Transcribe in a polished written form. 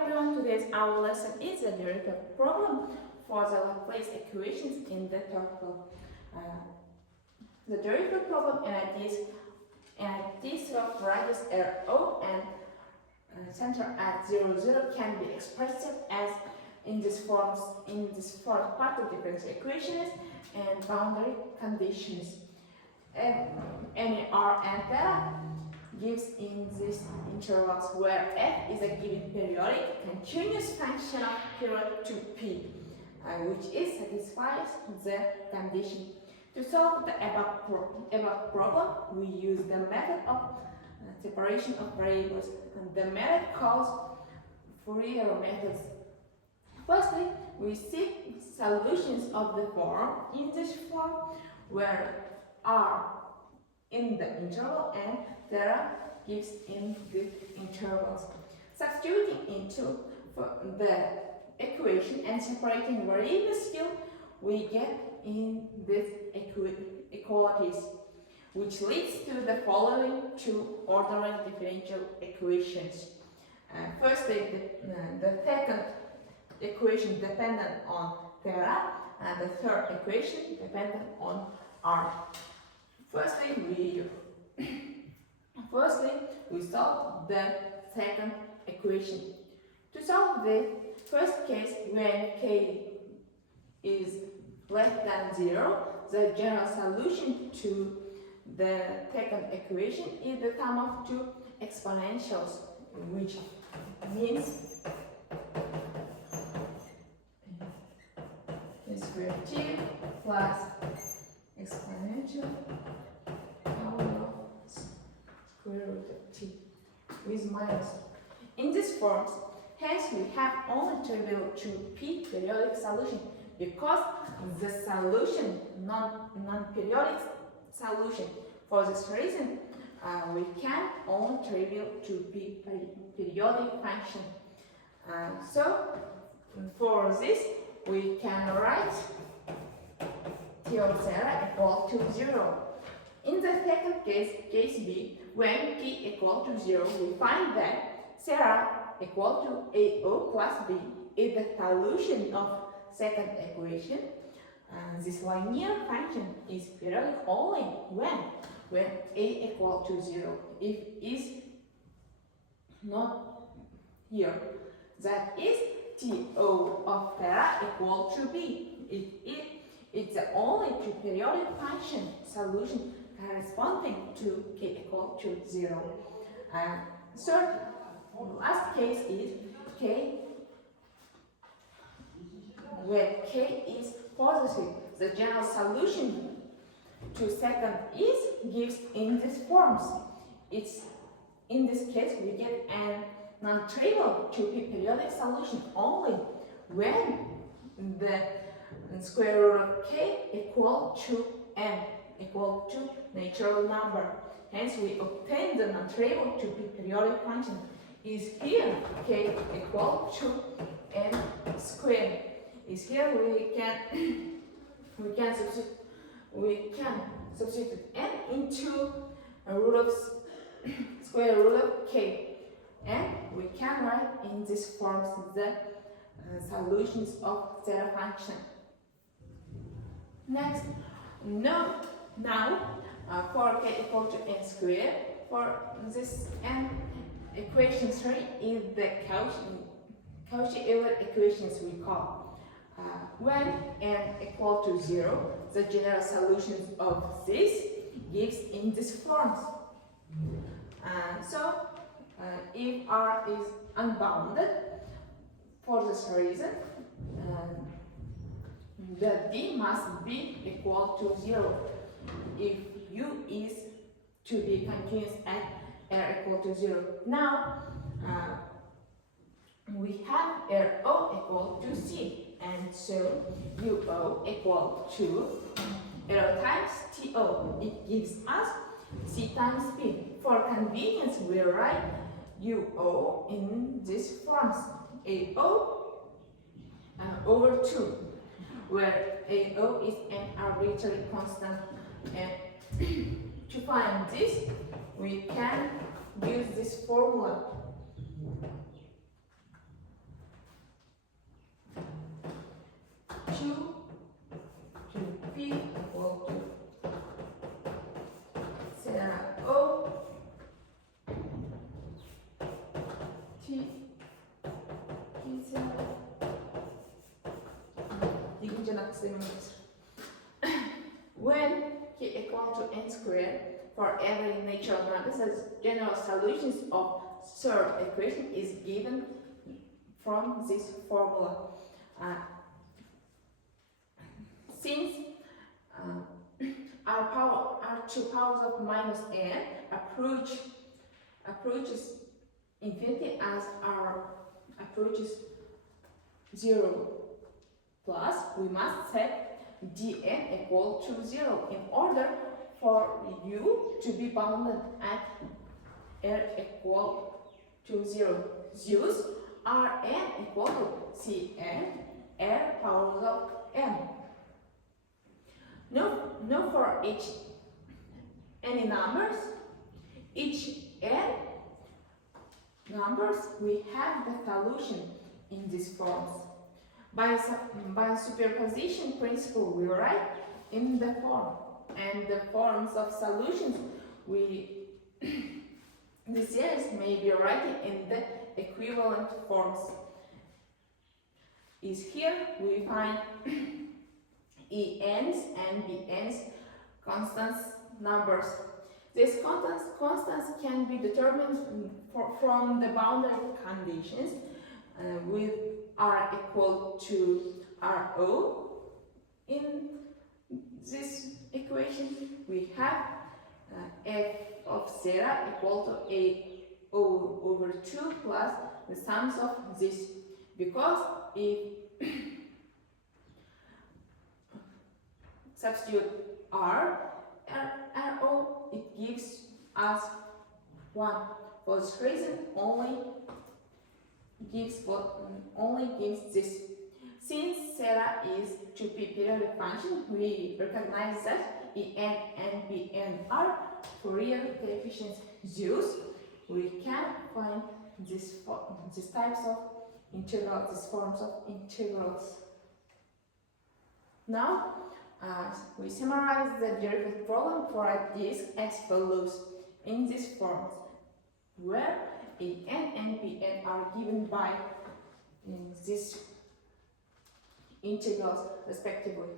everyone, today's our lesson is a derivative problem for the Laplace equations in the turtle. The derivative problem and this of radius RO and center at 0, 0 can be expressed as in this form partial differential equations and boundary conditions. Any R and theta gives in these intervals where f is a given periodic continuous function of period to p, which satisfies the condition. To solve the above problem, we use the method of separation of variables, and the method called Fourier methods. Firstly, we seek solutions of the form in this form where r in the interval and theta gives in the intervals. Substituting into the equation and separating variables still, we get in these equalities, which leads to the following two ordinary differential equations. Firstly, the second equation dependent on theta, and the third equation dependent on r. Firstly, we solve the second equation. To solve the first case, when k is less than 0, the general solution to the second equation is the sum of two exponentials, which means square t plus exponential power of square root of t with minus. In these forms, hence we have only trivial to p periodic solution, because the solution non-periodic solution. For this reason, we can only trivial to p periodic function. So for this, we can write t of theta equal to 0. In the second case, case B, when t equal to 0, we find that theta equal to AO plus B is the solution of second equation. This linear function is periodic only when A equal to 0. If is not here, that is TO of theta equal to B. It's the only two periodic function solution corresponding to k equal to 0. Third, last case is k when k is positive. The general solution to second gives in these forms. It's in this case we get a non-trivial 2p periodic solution only when the square root of k equal to n, equal to natural number. Hence we obtain the non-trivial 2p periodic function is here k equal to n squared. Is here we can substitute n into a root of square root of k, and we can write in this form the solutions of theta function. Next, now for k equal to n squared, for this n, equation 3 is the Cauchy-Euler equations we call. When n equal to 0, the general solution of this gives in these forms. If r is unbounded, for this reason, the d must be equal to 0 if u is to be continuous at r equal to 0. Now, we have RO equal to C, and so UO equal to R times TO. It gives us C times P. For convenience, we write UO in these forms: AO over 2, where AO is an arbitrary constant. And to find this, we can use this formula. 2 to p equal to zeta o t p zeta 이군제 낙쓰면 when k equal to n squared for every natural number, the general solutions of third equation is given from this formula. Since our two powers of minus n approaches infinity as r approaches 0 plus, we must set dn equal to 0 in order for u to be bounded at r equal to 0. Thus, Rn equal to Cn r powers of n. Now for any numbers, each n numbers, we have the solution in these forms. By superposition principle, we write in the form, and the forms of solutions the series may be written in the equivalent forms. Is here we find en's and bn's constant numbers. These constants can be determined from the boundary conditions with r equal to ro. In this equation, we have f of zeta equal to a o over 2 plus the sums of this, because if substitute ro, it gives us 1. For this reason, only gives this. Since theta is 2p periodic function, we recognize that en and bn are Fourier coefficients. Thus, we can find these types of integrals, these forms of integrals. Now, we summarize the derivative problem for a disk as follows in these forms, where en and bn are given by these integrals respectively.